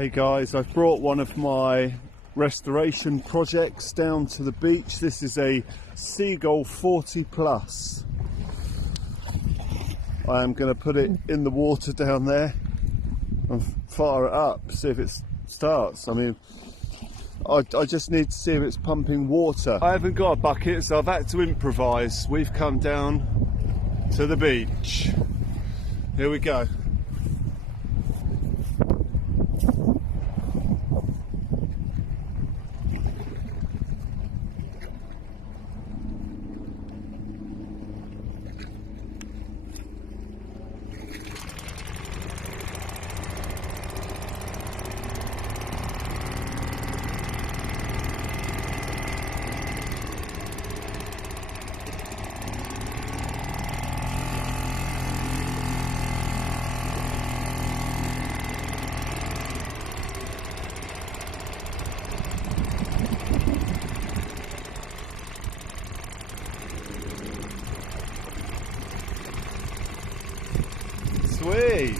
Hey guys, I've brought one of my restoration projects down to the beach. This is a Seagull 40 plus. I am going to put it in the water down there and fire it up, see if it starts. I mean, I just need to see if it's pumping water. I haven't got a bucket, so I've had to improvise. We've come down to the beach. Here we go. Sweet.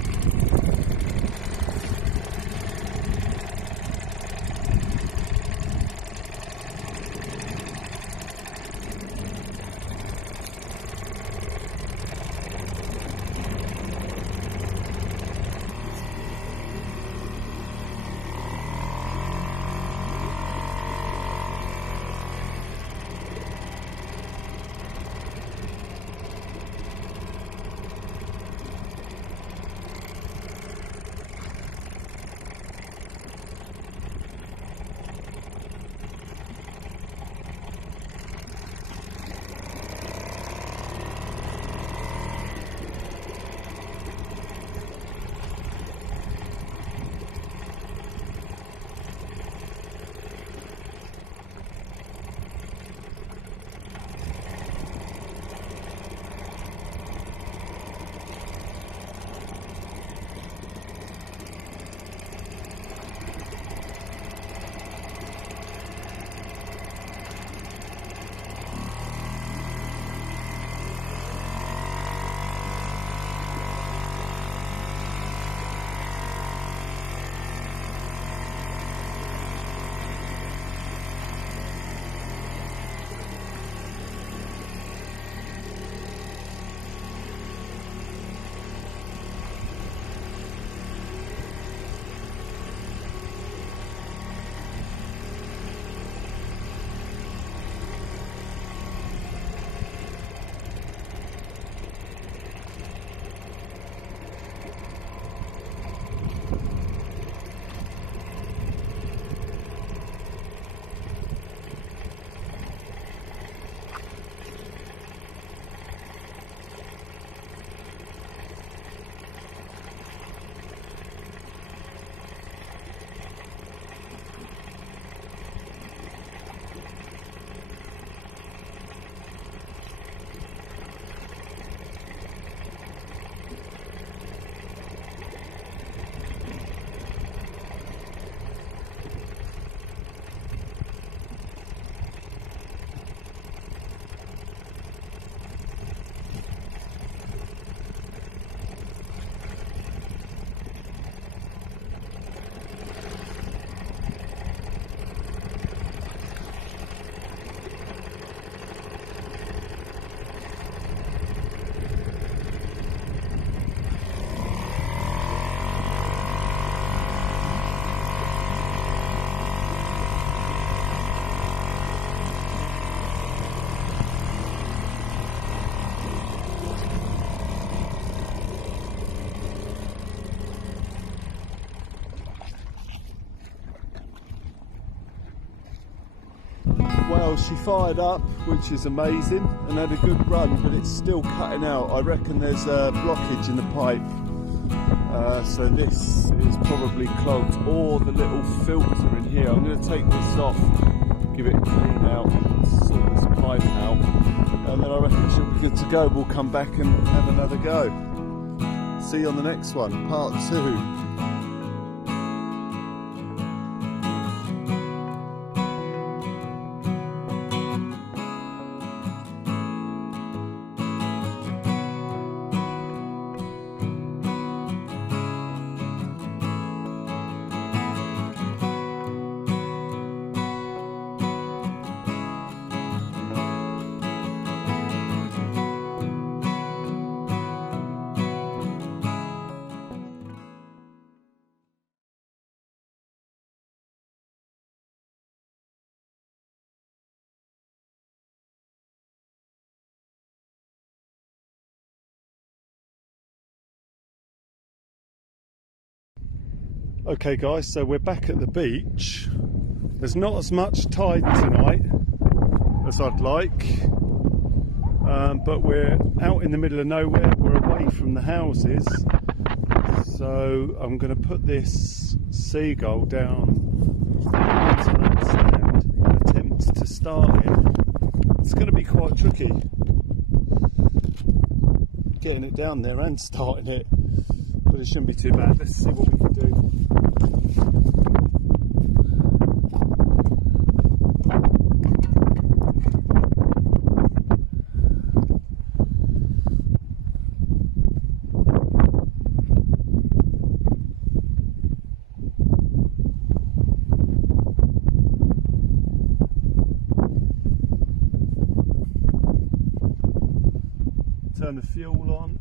Well, she fired up, which is amazing, and had a good run, but it's still cutting out. I reckon there's a blockage in the pipe, so this is probably clogged, or the little filter in here. I'm going to take this off, give it a clean out, sort this pipe out, and then I reckon she'll be good to go. We'll come back and have another go. See you on the next one, part 2. Okay guys, so we're back at the beach. There's not as much tide tonight as I'd like, but we're out in the middle of nowhere, we're away from the houses, so I'm going to put this Seagull down onto that stand and attempt to start it. It's going to be quite tricky getting it down there and starting it, but it shouldn't be too bad. Let's see what we can do. Turn the fuel on.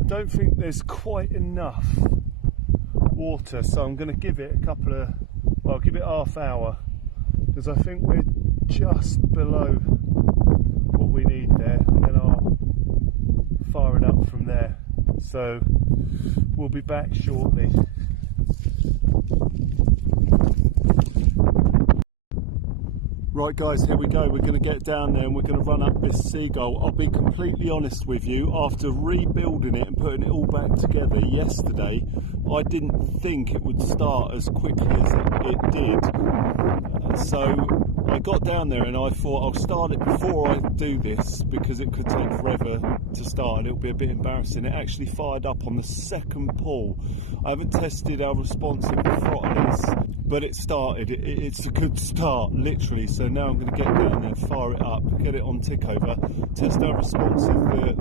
I don't think there's quite enough water, so I'm going to give it a couple of, well, I'll give it half hour, because I think we're just below what we need there, and then I'll fire it up from there. So we'll be back shortly. Right guys, here we go. We're going to get down there and we're going to run up this Seagull. I'll be completely honest with you, after rebuilding it and putting it all back together yesterday, I didn't think it would start as quickly as it did. So I got down there and I thought I'll start it before I do this, because it could take forever to start and it'll be a bit embarrassing. It actually fired up on the second pull. I haven't tested how responsive the throttle is, but it started. It's a good start, literally. So now I'm going to get down there, fire it up, get it on tick over, test how responsive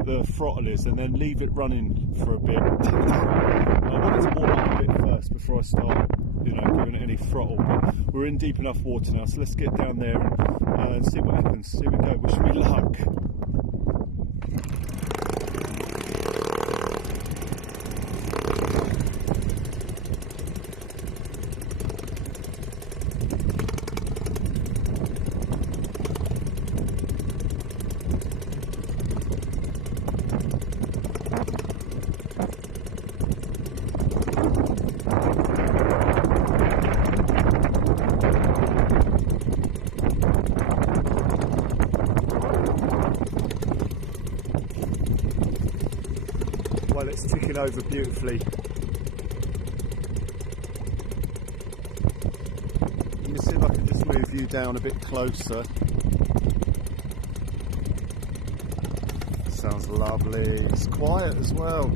the throttle is, and then leave it running for a bit. I wanted to warm up a bit first before I start, you know, giving it any throttle, but we're in deep enough water now, so let's get down there and see what happens. Here we go, wish me luck. Well, it's ticking over beautifully. Let me see if I can just move you down a bit closer. Sounds lovely. It's quiet as well.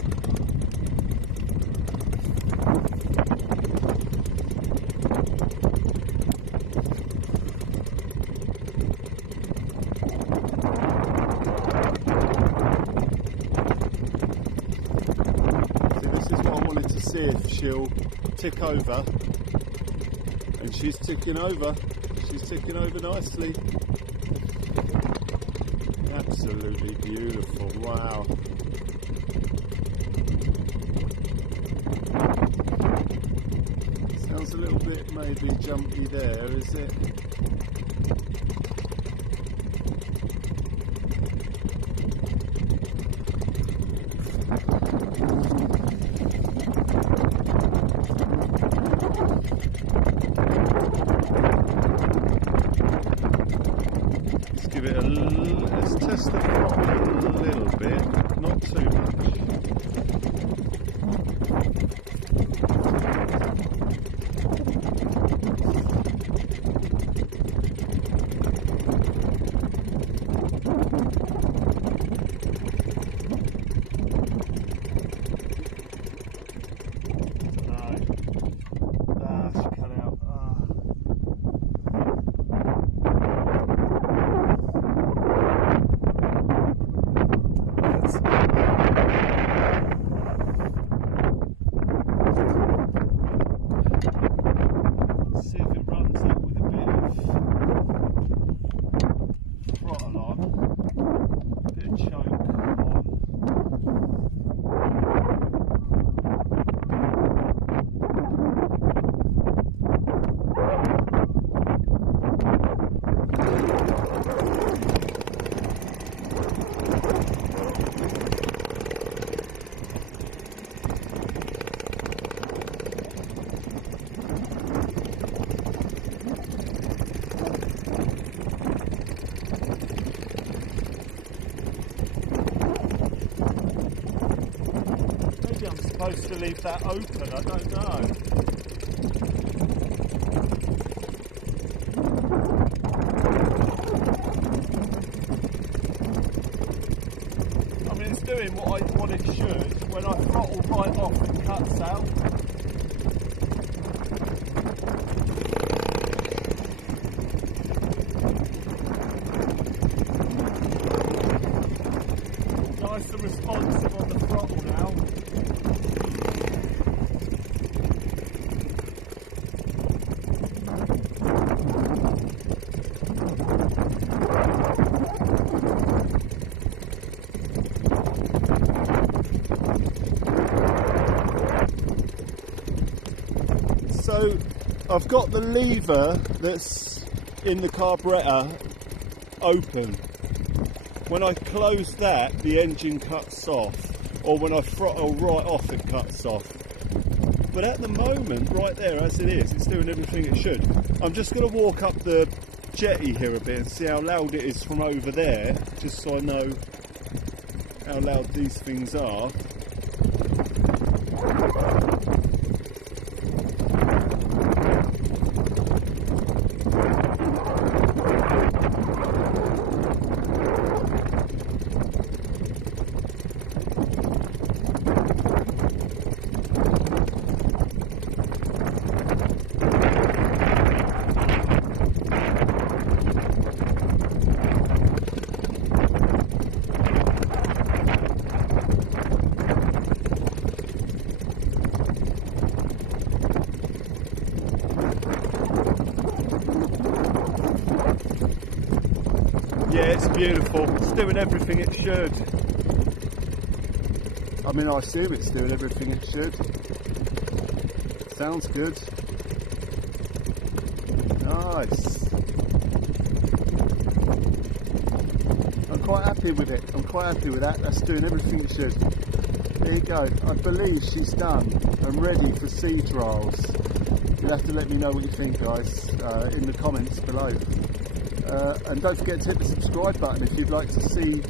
See if she'll tick over, and she's ticking over nicely. Absolutely beautiful. Wow. Sounds a little bit maybe jumpy there, is it? Let's test the throttle a little bit, not too much. supposed to leave that open? I don't know. I mean, it's doing what it should. When I throttle right off, it cuts out. Nice and responsive on the throttle now. So I've got the lever that's in the carburettor open. When I close that, the engine cuts off, or when I throttle right off, it cuts off. But at the moment, right there as it is, it's doing everything it should. I'm just going to walk up the jetty here a bit and see how loud it is from over there, just so I know how loud these things are. Yeah, it's beautiful. It's doing everything it should. I mean, I assume it's doing everything it should. Sounds good. Nice. I'm quite happy with it. I'm quite happy with that. That's doing everything it should. There you go. I believe she's done and ready for sea trials. You'll have to let me know what you think, guys, in the comments below. And don't forget to hit the subscribe button if you'd like to see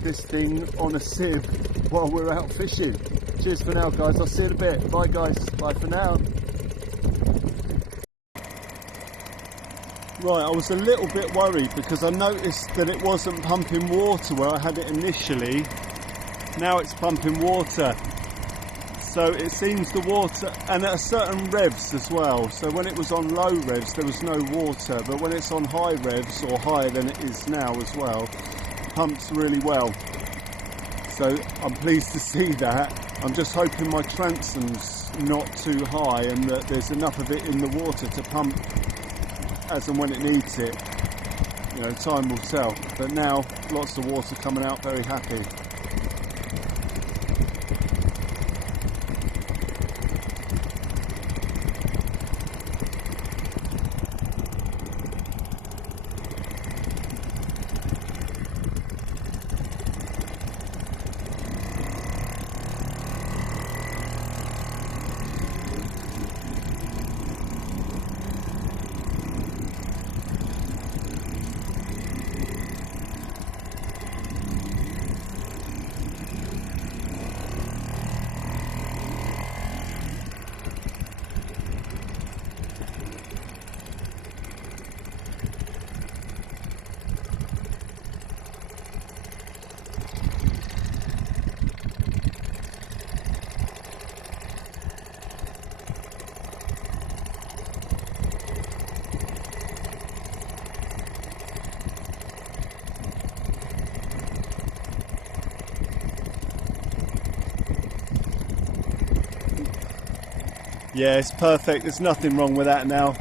this thing on a sieve while we're out fishing. Cheers for now, guys. I'll see you in a bit. Bye, guys. Bye for now. Right, I was a little bit worried because I noticed that it wasn't pumping water where I had it initially. Now it's pumping water. So it seems the water, and at a certain revs as well. So when it was on low revs, there was no water, but when it's on high revs, or higher than it is now as well, it pumps really well. So I'm pleased to see that. I'm just hoping my transom's not too high and that there's enough of it in the water to pump as and when it needs it. You know, time will tell. But now, lots of water coming out, very happy. Yeah, it's perfect. There's nothing wrong with that now.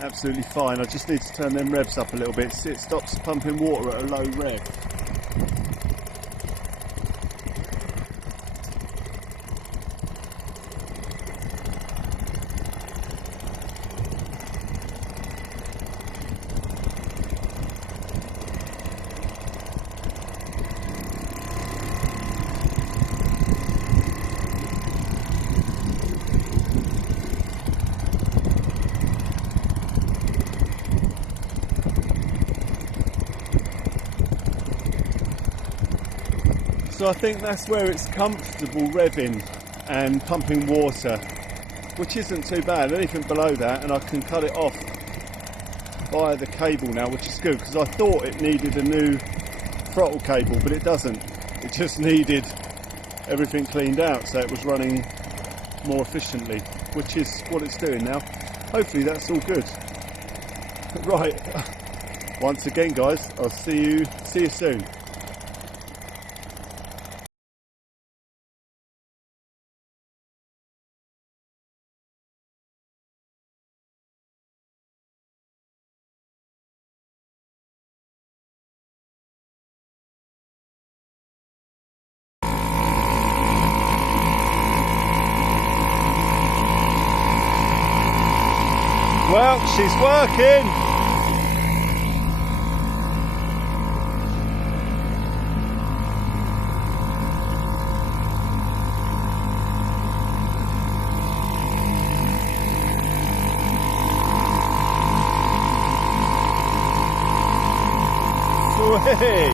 Absolutely fine. I just need to turn them revs up a little bit. It stops pumping water at a low rev. So I think that's where it's comfortable revving. and pumping water, which isn't too bad. Anything below that, and I can cut it off via the cable now, which is good, because I thought it needed a new throttle cable, but it doesn't. It just needed everything cleaned out, so it was running more efficiently, which is what it's doing now. Hopefully that's all good. Right, once again guys, I'll see you soon. Well, she's working. Sweet.